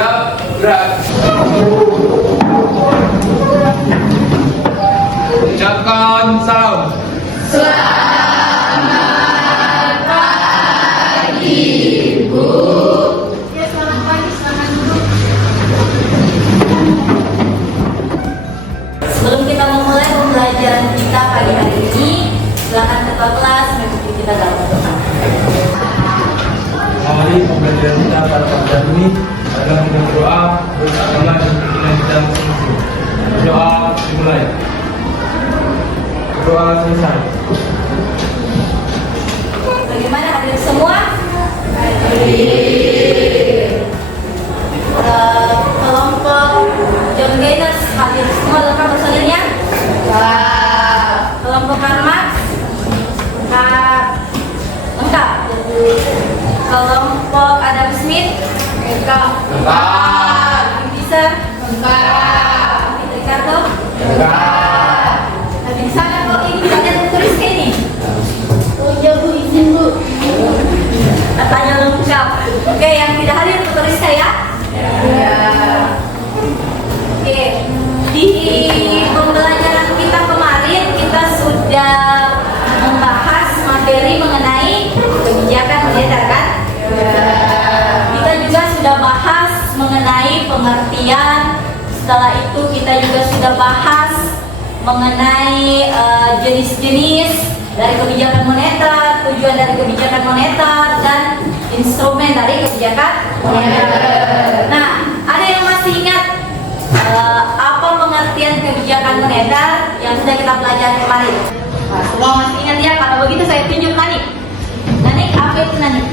Siap, gerak. Ucapkan salam. Sebelum kita memulai pembelajaran kita pagi hari ini, silakan ketua kelas memimpin kita dalam doa. Mari pembelajaran kita pada pagi hari ini adalah dengan doa, bersabarlah dan pikiran kita masing-masing. Doa dimulai. Doa selesai. Bagaimana hadirin semua? Kelompok John Gaines hadir semua lengkap personilnya? Kelompok Karl Marx? Lengkap. Kelompok Adam Smith? Lengkap. Bisa? Lengkap. Ricardo? Lengkap. Nah, di sana kok ini bisa ada tulis ini? Oh iya Bu, izin Bu. Katanya lengkap. Oke, yang tidak hadir tulis saya. Ya. Oke, di pembelajaran kita kemarin kita sudah membahas materi mengenai kebijakan moneter kan? Ya. Kita juga sudah bahas mengenai pengertian. Setelah itu kita juga sudah bahas mengenai jenis-jenis dari kebijakan moneter, tujuan dari kebijakan moneter, dan instrumen dari kebijakan moneter. Nah, ada yang masih ingat apa pengertian kebijakan moneter yang sudah kita pelajari kemarin? Nah, semua masih ingat ya? Kalau begitu saya tunjuk Nanik. Nanik, apa itu Nanik?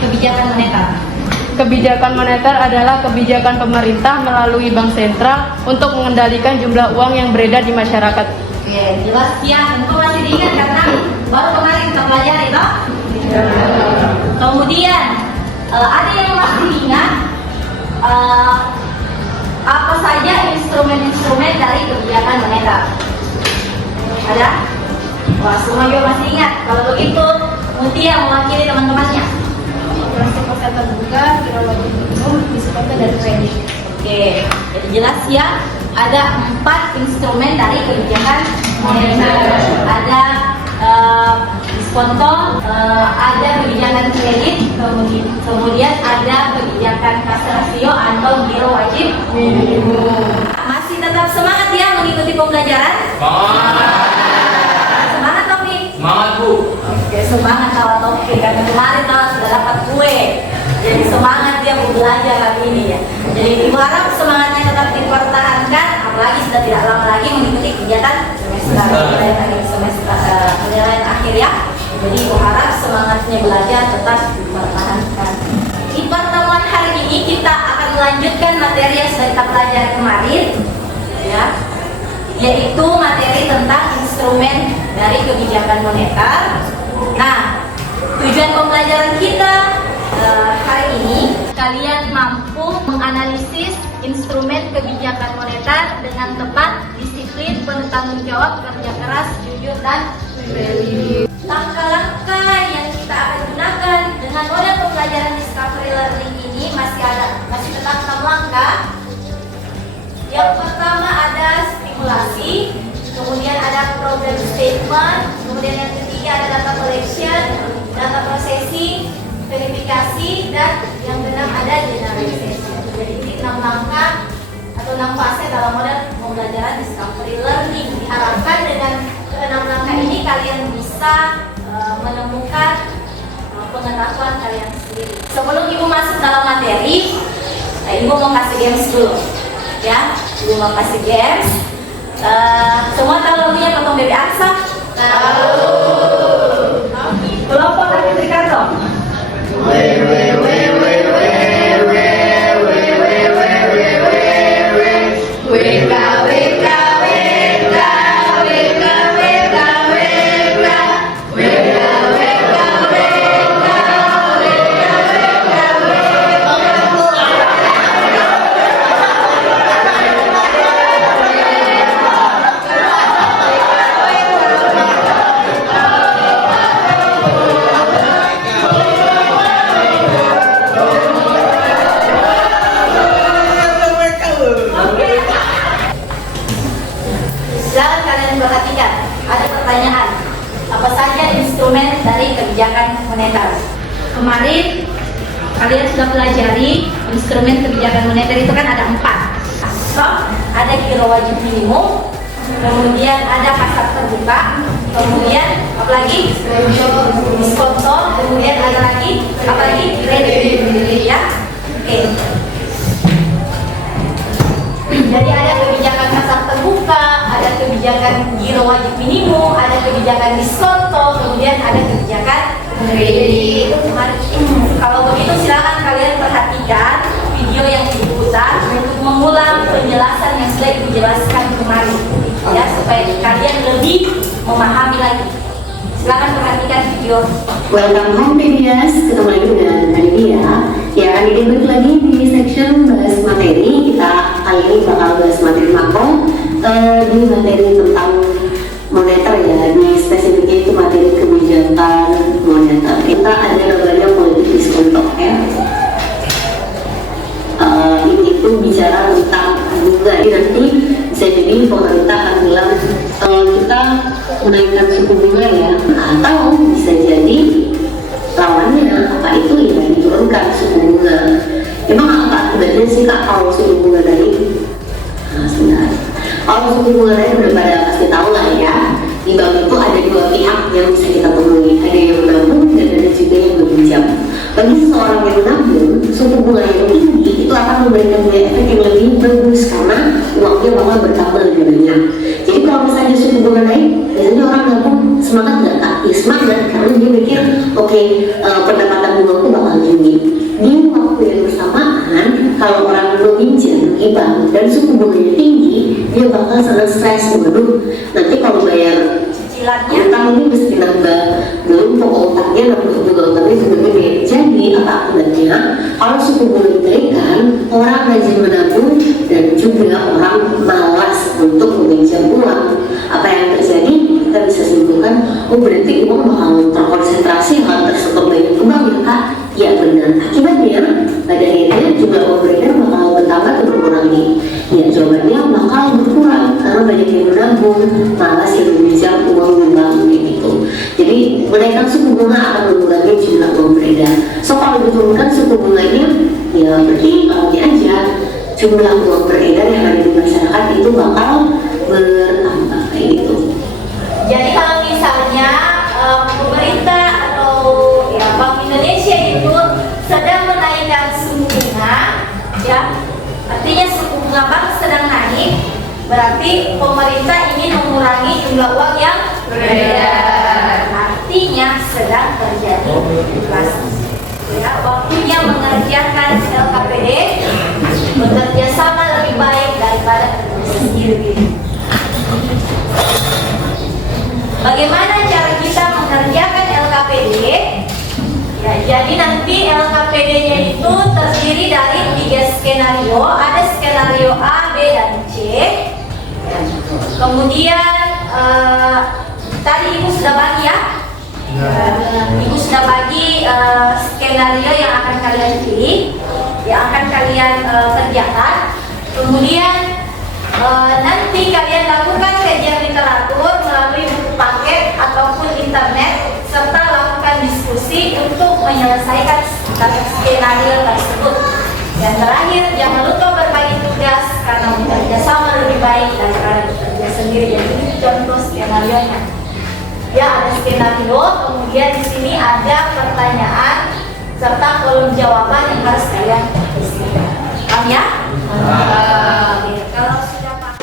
Kebijakan moneter. Kebijakan moneter adalah kebijakan pemerintah melalui bank sentral untuk mengendalikan jumlah uang yang beredar di masyarakat. Oke, jelas ya. Tentu masih diingat karena baru kemarin kita pelajari, toh? Kemudian ada yang masih ingat apa saja instrumen-instrumen dari kebijakan moneter? Ada? Wah, semua juga masih ingat. Kalau begitu, Mutia mewakili teman-temannya. Operasi pasar terbuka, kira wajib minimum, diskon dan kredit. Oke, jadi jelas ya. Ada 4 instrumen dari kebijakan moneter. Ada diskonto, ada kebijakan kredit, kemudian ada kebijakan kas rasio atau giro wajib minimum. Masih tetap semangat ya mengikuti pembelajaran? Semangat Taufik? Semangat Bu. Oke, semangat kalau Taufik karena kemarin kalau sudah dapat kue. Jadi semangat dia mau belajar hari ini ya. Jadi harap semangatnya tetap dipertahankan, apalagi sudah tidak lama lagi mengikuti kegiatan semester penilaian akhir ya. Jadi harap semangatnya belajar tetap dipertahankan. Di pertemuan hari ini kita akan melanjutkan materi yang sudah kita pelajari kemarin, ya, yaitu materi tentang instrumen dari kebijakan moneter. Nah, tujuan pembelajaran kita hari ini kalian mampu menganalisis instrumen kebijakan moneter dengan tepat, disiplin, bertanggung jawab, kerja keras, jujur, dan value. Langkah-langkah yang kita akan gunakan dengan model pembelajaran discovery learning ini masih tetap 6 langkah. Yang pertama ada stimulasi, kemudian ada problem statement, kemudian yang ketiga ada data collection, data processing, verifikasi, dan yang keenam ada generalization. Jadi ini 6 langkah atau 6 fase dalam model pembelajaran discovery learning. Diharapkan dengan ke-6 langkah ini kalian bisa menemukan pengetahuan kalian sendiri. Sebelum Ibu masuk dalam materi, Ibu mau kasih games dulu, ya. Ibu mau kasih games. Semua tahu lagunya Potong Bebek Aksa? Tahu. Kelompok Tadi Ricardo. moneter. Kemarin kalian sudah pelajari instrumen kebijakan moneter itu kan ada 4. Stok, ada giro wajib minimum, kemudian ada pasar terbuka, kemudian apalagi diskonto, kemudian ada lagi apalagi kredit, ya. Oke. Jadi ada kebijakan pasar terbuka, ada kebijakan giro wajib minimum, ada kebijakan diskonto, kemudian ada kebijakan kredit. Kalau begitu silakan kalian perhatikan video yang diputar untuk mengulang penjelasan yang sudah ibu jelaskan kemarin, ya, supaya kalian lebih memahami lagi. Silakan perhatikan video. Welcome home PBS, ketemu lagi dengan Nadia. Ya, Nadia balik lagi di section bahas materi. Kita kali ini bakal bahas materi makro di materi tentang moneter, ya, di spesifiknya itu materi kebijakan moneter. Kita ada namanya politik diskonto, ya. Ini itu bicara tentang bunga. Jadi nanti bisa jadi pemerintah akan bilang kita menaikkan suku bunga, ya, atau bisa jadi lawannya apa itu ya diturunkan suku bunga. Emang apa akibatnya sih Kak kalau suku bunga naik? Nah, sebentar. Kalau suku bunga naik udah pada pasti tahu lah, ya. Di bank itu ada 2 pihak yang bisa kita temui, ada yang menabung dan ada juga yang meminjam. Bagi seseorang yang menabung, suku bunga yang tinggi itu akan memberikan biaya efek yang lebih bagus karena uangnya bakal bertambah lebih banyak. Jadi kalau misalnya suku bunga naik, biasanya orang nabung semangat nggak Kak? Ya semangat, karena dia mikir oke, pendapatan bungaku bakal tinggi. Di waktu yang bersamaan, kalau orang meminjam di bank dan suku bunganya tinggi, dia bakal sangat stres. Waduh, nanti kalau bayar utang ini mesti nambah, belum pokok utangnya nambah juga utangnya juga gede. Jadi apa akibatnya? Kalau suku bunga dinaikkan, orang rajin menabung dan juga orang malas untuk meminjam uang. Apa yang terjadi? Kita bisa simpulkan, oh berarti uang bakal terkonsentrasi, hal tersetor banyak ke bank, ya Kak? Ya benar. Akibatnya pada akhirnya juga uang beredar bakal bertambah atau berkurangi. Ya jawabannya bakal berkurang karena banyak yang menabung, malas yang meminjam uang di bank gitu. Jadi menaikkan suku bunga akan mengurangi jumlah uang beredar. So kalau diturunkan suku bunganya, ya berarti aja jumlah uang beredar yang ada di masyarakat itu bakal bertambah kayak gitu. Jadi kalau misalnya pemerintah atau ya Bank Indonesia itu sedang menaikkan suku bunga, ya, artinya suku bunga bank sedang naik, berarti pemerintah ingin mengurangi jumlah uang yang beredar. Artinya sedang terjadi inflasi. Ya, waktunya mengerjakan LKPD, bekerja sama lebih baik daripada sendiri. Bagaimana cara kita mengerjakan LKPD? Ya, jadi nanti LKPD-nya itu terdiri dari 3 skenario. Ada skenario A, B, dan C. Ya. Kemudian tadi Ibu sudah bagi, ya. Ibu sudah bagi skenario yang akan kalian pilih, yang akan kalian kerjakan. Kemudian nanti kalian lakukan kajian literatur melalui buku paket ataupun internet, serta lakukan diskusi untuk menyelesaikan skenario tersebut. Dan terakhir, jangan lupa berbagi tugas karena bekerja sama lebih baik daripada bekerja sendiri. Jadi ini contoh skenario-nya. Ya, ada skenario, kemudian di sini ada pertanyaan serta kolom jawaban yang harus kalian isi. Paham ya? Oke, kalau sudah paham.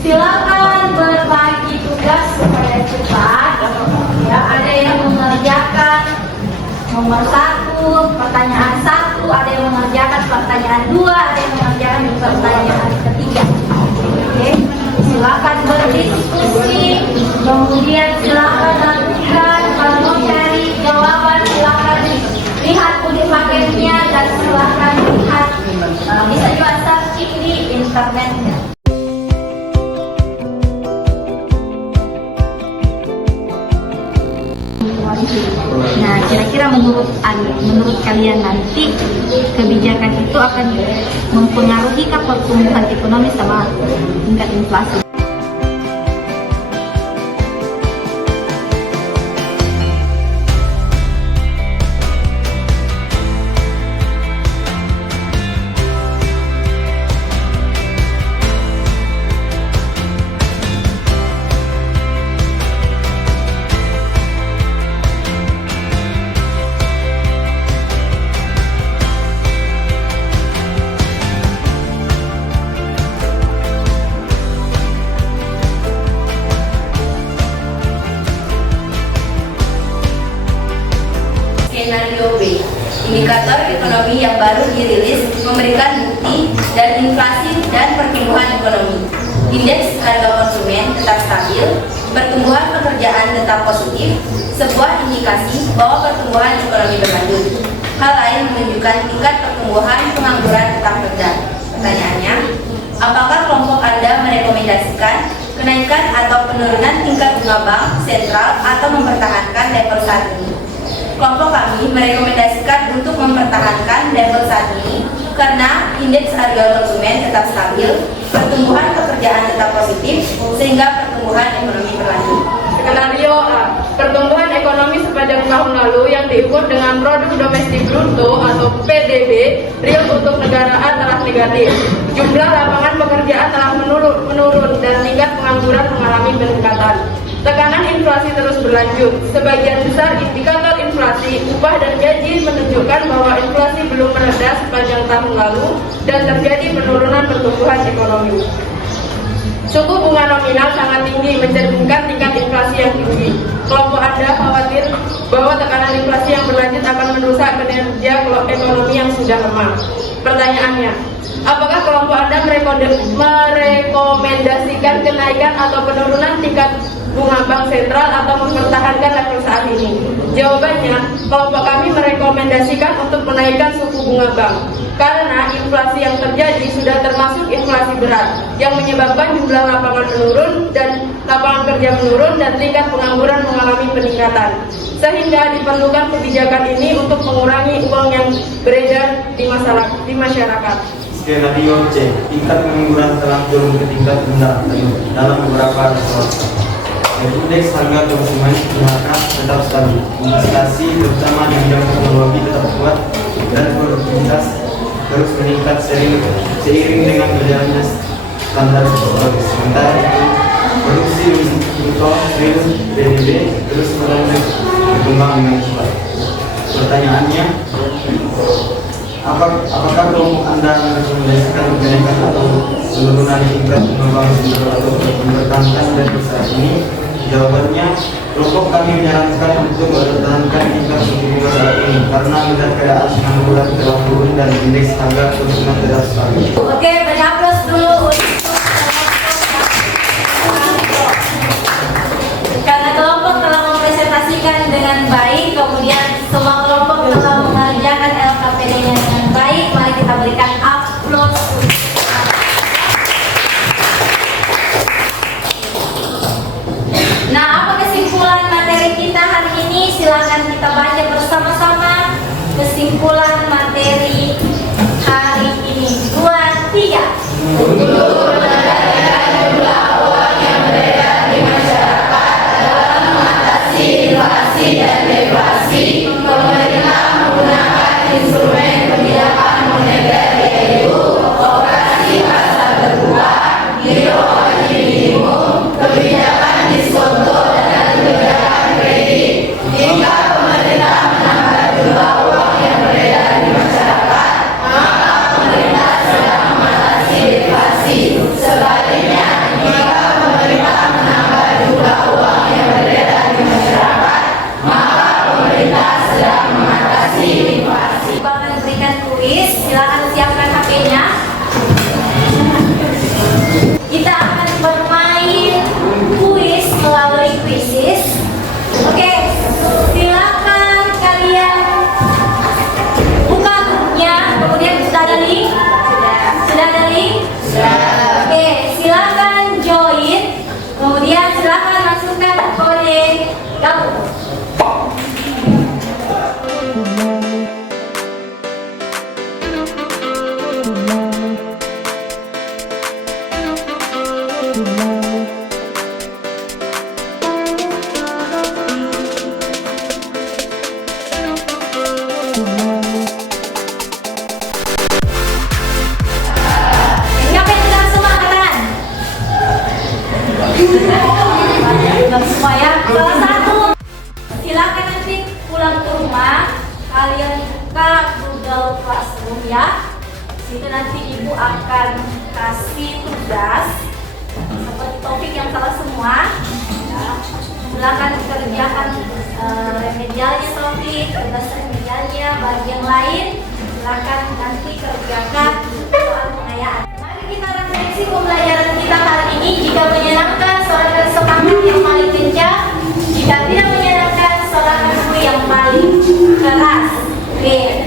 Silakan berbagi tugas supaya cepat. Ya, ada yang mengerjakan nomor 1 pertanyaan 1, ada yang mengerjakan pertanyaan 2, ada yang mengerjakan pertanyaan ketiga. Oke, silakan berdiskusi, kemudian silakan lakukan, kalau mau cari jawaban silakan lihat uji paketnya dan silakan lihat bisa juga searching di internetnya. Nah, kira-kira menurut kalian nanti kebijakan itu akan mempengaruhi pertumbuhan ekonomi sama tingkat inflasi? Skenario B, indikator ekonomi yang baru dirilis memberikan bukti dan inflasi dan pertumbuhan ekonomi. Indeks harga konsumen tetap stabil, pertumbuhan pekerjaan tetap positif, sebuah indikasi bahwa pertumbuhan ekonomi berlanjut. Hal lain menunjukkan tingkat pertumbuhan pengangguran tetap rendah. Pertanyaannya, apakah kelompok Anda merekomendasikan kenaikan atau penurunan tingkat bunga bank sentral atau mempertahankan level saat ini? Kelompok kami merekomendasikan untuk mempertahankan level saat ini karena indeks harga konsumen tetap stabil, pertumbuhan pekerjaan tetap positif, sehingga pertumbuhan ekonomi berlanjut. Skenario A, pertumbuhan ekonomi sepanjang tahun lalu yang diukur dengan produk domestik bruto atau PDB real untuk negara A telah negatif. Jumlah lapangan pekerjaan telah menurun dan tingkat pengangguran mengalami peningkatan. Tekanan inflasi terus berlanjut. Sebagian besar indikator inflasi, upah dan gaji menunjukkan bahwa inflasi belum mereda sepanjang tahun lalu dan terjadi penurunan pertumbuhan ekonomi. Suku bunga nominal sangat tinggi mencerminkan tingkat inflasi yang tinggi. Kelompok Anda khawatir bahwa tekanan inflasi yang berlanjut akan merusak kinerja ekonomi yang sudah lemah. Pertanyaannya, apakah kelompok Anda merekomendasikan kenaikan atau penurunan tingkat bunga bank sentral atau mempertahankan level saat ini? Jawabannya, kelompok kami merekomendasikan untuk menaikkan suku bunga bank karena inflasi yang terjadi sudah termasuk inflasi berat yang menyebabkan jumlah lapangan menurun dan lapangan kerja menurun dan tingkat pengangguran mengalami peningkatan, sehingga diperlukan kebijakan ini untuk mengurangi uang yang beredar di masyarakat. Skenario C, tingkat pengangguran telah turun ke tingkat rendah dalam beberapa sektor. Indeks harga konsumen PHK tetap stabil, investasi terutama di bidang teknologi tetap kuat dan produktivitas terus meningkat seiring dengan berjalannya standar psikologis. Sementara itu, produksi bruto real PDB terus melanjut berkembang dengan cepat. Pertanyaannya, apakah kelompok Anda merekomendasikan kenaikan atau penurunan tingkat pengembang atau mempertahankan dan saat ini? Jawabannya, kelompok kami menyarankan untuk mempertahankan tingkat suku bunga saat ini karena melihat keadaan pengangguran telah turun dan indeks harga konsumen tetap stabil. Oke, beri aplaus dulu untuk karena kelompok telah mempresentasikan dengan baik, kemudian semua kelompok telah mengerjakan LKPD-nya dengan baik. Mari kita berikan aplaus. Nah, apa kesimpulan materi kita hari ini? Silakan kita baca bersama-sama kesimpulan materi hari ini. 2, 3. Untuk mengendalikan jumlah uang yang beredar di masyarakat dalam mengatasi inflasi dan deflasi, pemerintah menggunakan instrumen kebijakan moneter yaitu operasi pasar terbuka, giro wajib minimum, kebijakan diskonto dan kebijakan kredit. Jika pemerintah menambah jumlah uang yang beredar dengan kuis. Silakan siapkan HP-nya. Kita akan bermain kuis melalui kuisis. Oke, silakan kalian buka grupnya. Kemudian sudah ada link? Sudah ada link? Oke, silakan join. Kemudian silakan masukkan kode gabung. Siapa yang sudah semua angkatan? Sudah semua ya. Salah satu, silakan nanti pulang ke rumah kalian buka Google Classroom ya. Situ nanti ibu akan kasih tugas seperti topik yang salah semua. Ya. Silakan kerjakan remedialnya topik, tugas remedialnya. Bagi yang lain, silakan nanti kerjakan soal pengayaan. Mari kita refleksi pembelajaran kita hari ini. Jika menyenangkan, sorakan semangat yang paling kencang. Jika tidak menyenangkan, sorakan yang paling keras. Oke,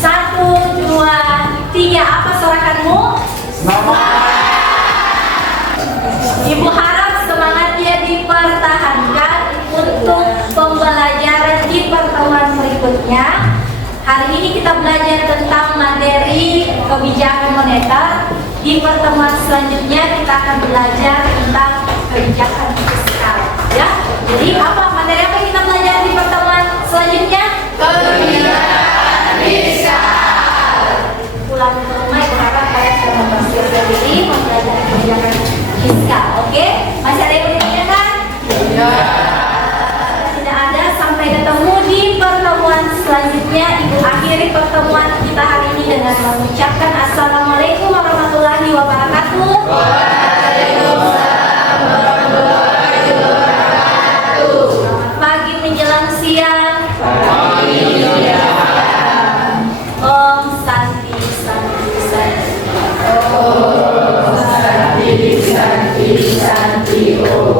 1, 2, 3. Apa sorakanmu? Ibu harap semangatnya dipertahankan untuk pembelajaran di pertemuan berikutnya. Hari ini kita belajar tentang materi kebijakan moneter. Di pertemuan selanjutnya kita akan belajar tentang kebijakan fiskal. Ya, jadi apa materi apa yang kita belajar di pertemuan selanjutnya? Kebijakan fiskal. Pulang ke rumah, ibu harap kalian sudah mempersiapkan diri mempelajari kebijakan fiskal. Oke, masih ada yang mau ditanyakan? Ya. Tidak ada. Sampai ketemu di pertemuan selanjutnya. Ibu akhiri pertemuan kita hari ini dengan mengucapkan Assalamualaikum warahmatullahi wabarakatuh. Waalaikumsalam warahmatullahi wabarakatuh. Selamat pagi menjelang siang. Om Santi Santi Santi. Om Santi Santi Santi Om.